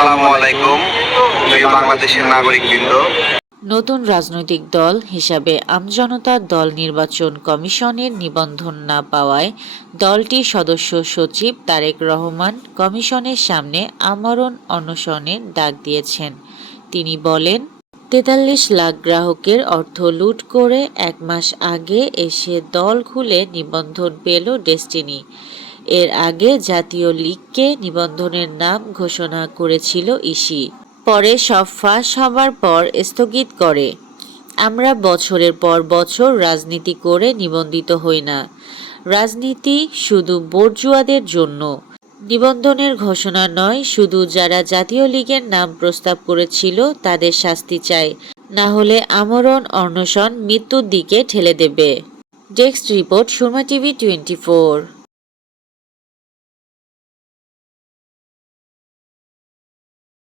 আসসালামু আলাইকুম প্রিয় বাংলাদেশের নাগরিকবৃন্দ। নতুন রাজনৈতিক দল হিসাবে আমজনতার দল নির্বাচন কমিশনের নিবন্ধন না পাওয়ায় দলটির সদস্য সচিব তারেক রহমান কমিশনের সামনে আমরণ অনশনের ডাক দিয়েছেন। তিনি বলেন, ৪৩ লাখ গ্রাহকের অর্থ লুট করে ১ মাস আগে এসে দল খুলে নিবন্ধন পেল ডেস্টিনি। এর আগে জাতীয় লীগকে নিবন্ধনের নাম ঘোষণা করেছিল ইসি, পরে সব ফাঁস হবার পর স্থগিত করে। আমরা বছরের পর বছর রাজনীতি করে নিবন্ধিত হই না। রাজনীতি শুধু বর্জুয়াদের জন্য। নিবন্ধনের ঘোষণা নয়, শুধু যারা জাতীয় লীগের নাম প্রস্তাব করেছিল তাদের শাস্তি চাই, না হলে আমরণ অনশন মৃত্যুর দিকে ঠেলে দেবে। Desk report, Surma TV 24।